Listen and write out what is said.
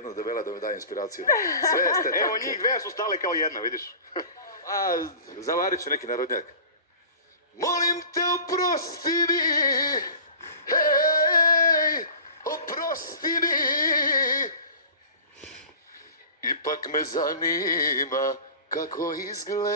jednu debela da mi daje inspiraciju. Sve ste Evo tanke. njih dve su stale kao jedna, vidiš? A, zavarit ću neki narodnjak. Molim te oprosti mi, hej, oprosti mi. Ipak me zanima kako izgleda.